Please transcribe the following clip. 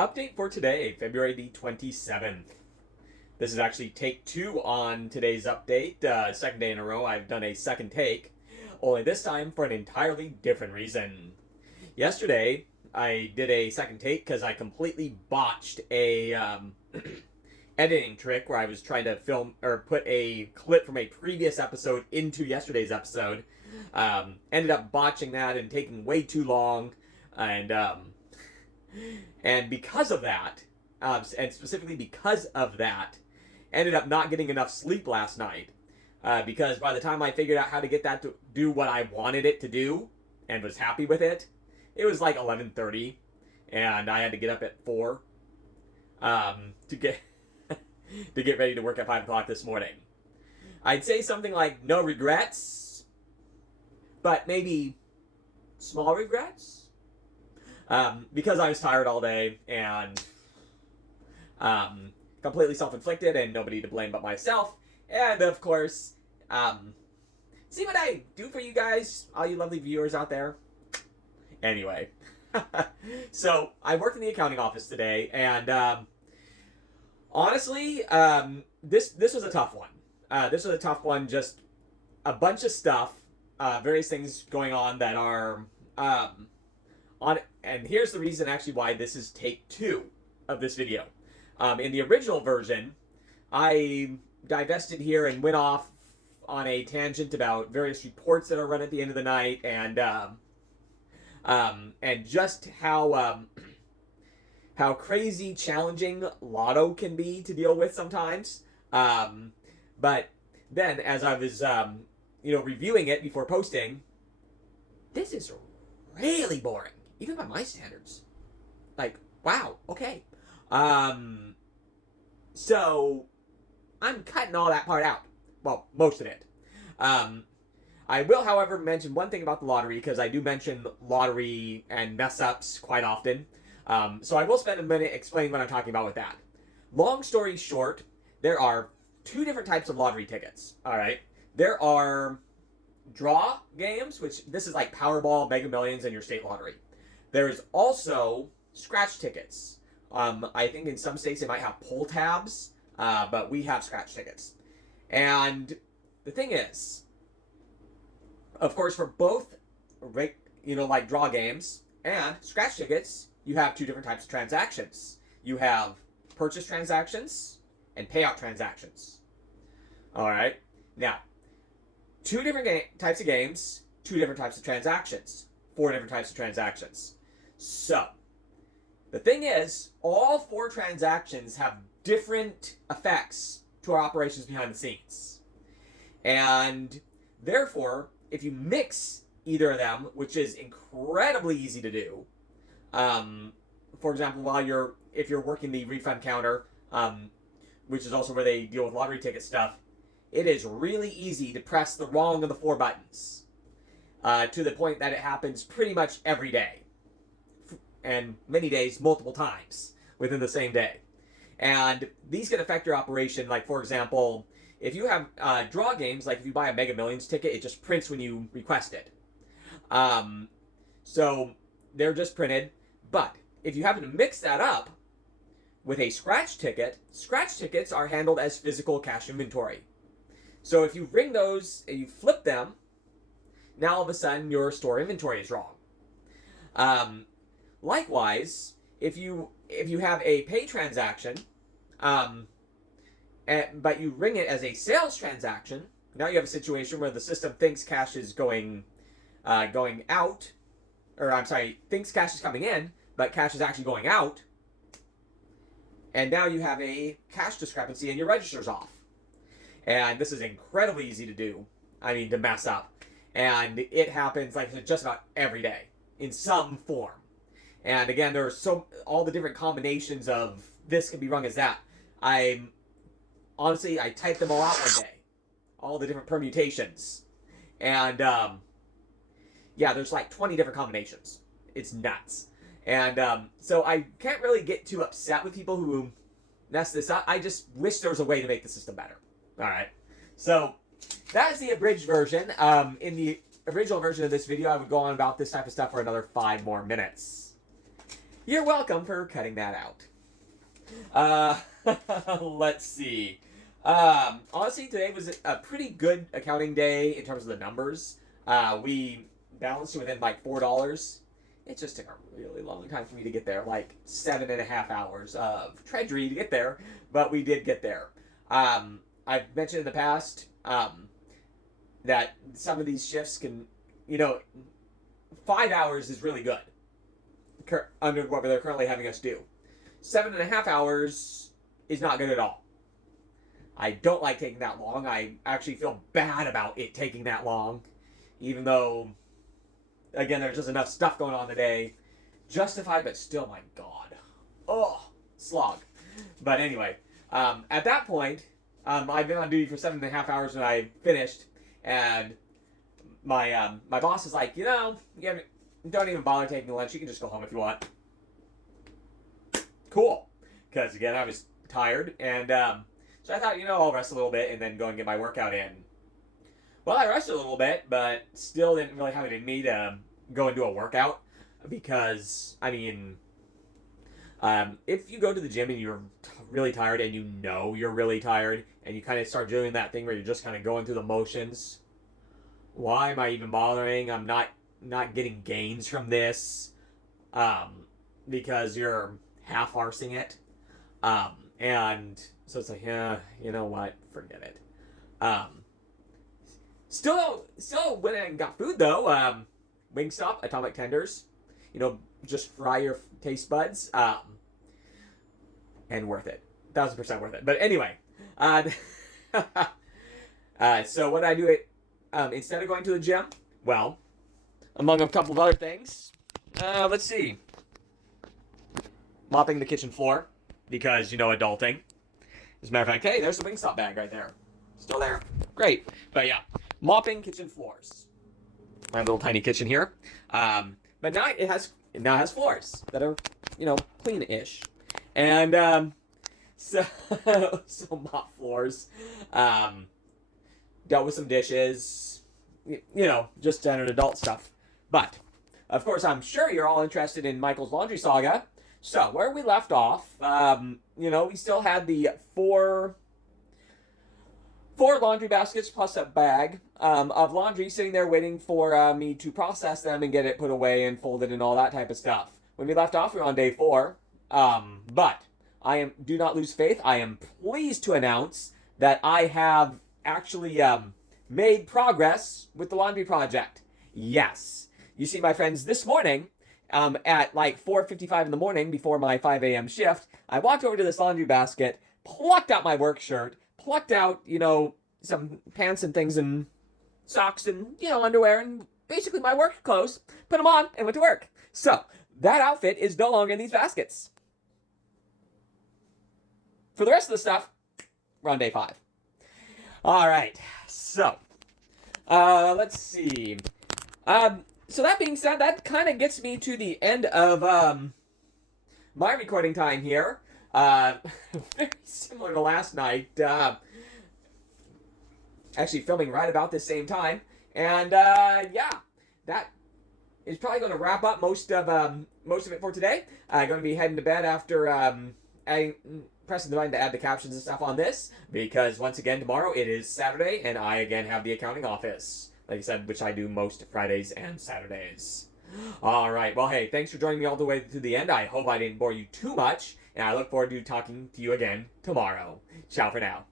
Update for today, February the 27th. This is actually take 2 on today's update. Second day in a row I've done a second take, only this time for an entirely different reason. Yesterday I did a second take because I completely botched a editing trick where I was trying to film or put a clip from a previous episode into yesterday's episode. Ended up botching that and taking way too long, and because of that, and specifically because of that, ended up not getting enough sleep last night. Because by the time I figured out how to get that to do what I wanted it to do, and was happy with it, it was like 11:30, and I had to get up at 4 to get to get ready to work at 5 o'clock this morning. I'd say something like no regrets, but maybe small regrets. Because I was tired all day and completely self-inflicted and nobody to blame but myself. And of course, see what I do for you guys, all you lovely viewers out there? Anyway, so I worked in the accounting office today, and honestly, this was a tough one. This was a tough one, just a bunch of stuff, various things going on that are and here's the reason actually why this is take 2 of this video. In the original version, I divested here and went off on a tangent about various reports that are run at the end of the night, and just how crazy challenging Lotto can be to deal with sometimes. But then as I was reviewing it before posting, this is really boring, even by my standards. Like, wow, okay. So I'm cutting all that part out. Well, most of it. I will, however, mention one thing about the lottery, because I do mention lottery and mess-ups quite often. So I will spend a minute explaining what I'm talking about with that. Long story short, there are 2 different types of lottery tickets, alright? There are draw games, which this is like Powerball, Mega Millions, and your state lottery. There's also scratch tickets. I think in some states they might have pull tabs, but we have scratch tickets. And the thing is, of course, for both, like draw games and scratch tickets, you have 2 different types of transactions. You have purchase transactions and payout transactions. All right. Now, 2 different types of games, 2 different types of transactions, 4 different types of transactions. So, the thing is, all 4 transactions have different effects to our operations behind the scenes. And therefore, if you mix either of them, which is incredibly easy to do, for example, if you're working the refund counter, which is also where they deal with lottery ticket stuff, it is really easy to press the wrong of the 4 buttons, to the point that it happens pretty much every day. And many days, multiple times within the same day. And these can affect your operation. Like, for example, if you have draw games, like if you buy a Mega Millions ticket, it just prints when you request it. So they're just printed. But if you happen to mix that up with a scratch tickets are handled as physical cash inventory. So if you ring those and you flip them, now all of a sudden your store inventory is wrong. Likewise, if you have a pay transaction, but you ring it as a sales transaction, now you have a situation where the system thinks cash is going out, thinks cash is coming in, but cash is actually going out, and now you have a cash discrepancy and your register's off. And this is incredibly easy to do. To mess up. And it happens like just about every day in some form. And again, there are all the different combinations of this can be rung as that. I typed them all out one day. All the different permutations. And, there's like 20 different combinations. It's nuts. And, so I can't really get too upset with people who mess this up. I just wish there was a way to make the system better. Alright. So, that is the abridged version. In the original version of this video, I would go on about this type of stuff for another 5 more minutes. You're welcome for cutting that out. Let's see. Honestly, today was a pretty good accounting day in terms of the numbers. We balanced within like $4. It just took a really long time for me to get there, like 7.5 hours of treasury to get there, but we did get there. I've mentioned in the past that some of these shifts can, you know, 5 hours is really good under what they're currently having us do. 7.5 hours is not good at all. I don't like taking that long. I actually feel bad about it taking that long, even though, again, there's just enough stuff going on today. Justified, but still, my God. Oh, slog. But anyway, at that point, I've been on duty for 7.5 hours when I finished, and my boss is like, don't even bother taking lunch. You can just go home if you want. Cool. Because, again, I was tired, and so I thought, I'll rest a little bit and then go and get my workout in. Well, I rested a little bit, but still didn't really have it in me to go and do a workout because, if you go to the gym and you're really tired and you're really tired and you kind of start doing that thing where you're just kind of going through the motions, why am I even bothering? I'm not getting gains from this because you're half-arsing it. And so it's like, yeah, you know what? Forget it. Still went and got food though. Wingstop, Atomic Tenders. Just fry your taste buds. And worth it. 1,000% worth it. But anyway, so what I do instead of going to the gym, well, among a couple of other things, let's see. Mopping the kitchen floor because, adulting. As a matter of fact, hey, there's the Wingstop bag right there. Still there. Great. But yeah, mopping kitchen floors. My little tiny kitchen here. But now it has floors that are, clean-ish. And so mop floors. Dealt with some dishes. Just standard adult stuff. But of course, I'm sure you're all interested in Michael's laundry saga. So, where we left off, we still had the four laundry baskets plus a bag of laundry sitting there waiting for me to process them and get it put away and folded and all that type of stuff. When we left off, we were on day 4. But do not lose faith. I am pleased to announce that I have actually made progress with the laundry project. Yes. You see, my friends, this morning, at like 4:55 in the morning before my 5 a.m. shift, I walked over to this laundry basket, plucked out my work shirt, plucked out, some pants and things and socks and, underwear and basically my work clothes, put them on and went to work. So that outfit is no longer in these baskets. For the rest of the stuff, we're on day 5. All right. So, let's see. So that being said, that kind of gets me to the end of my recording time here. Very similar to last night. Actually filming right about the same time. And yeah, that is probably going to wrap up most of it for today. I'm going to be heading to bed after pressing the button to add the captions and stuff on this. Because once again, tomorrow it is Saturday, and I again have the accounting office. Like I said, which I do most Fridays and Saturdays. All right. Well, hey, thanks for joining me all the way to the end. I hope I didn't bore you too much, and I look forward to talking to you again tomorrow. Ciao for now.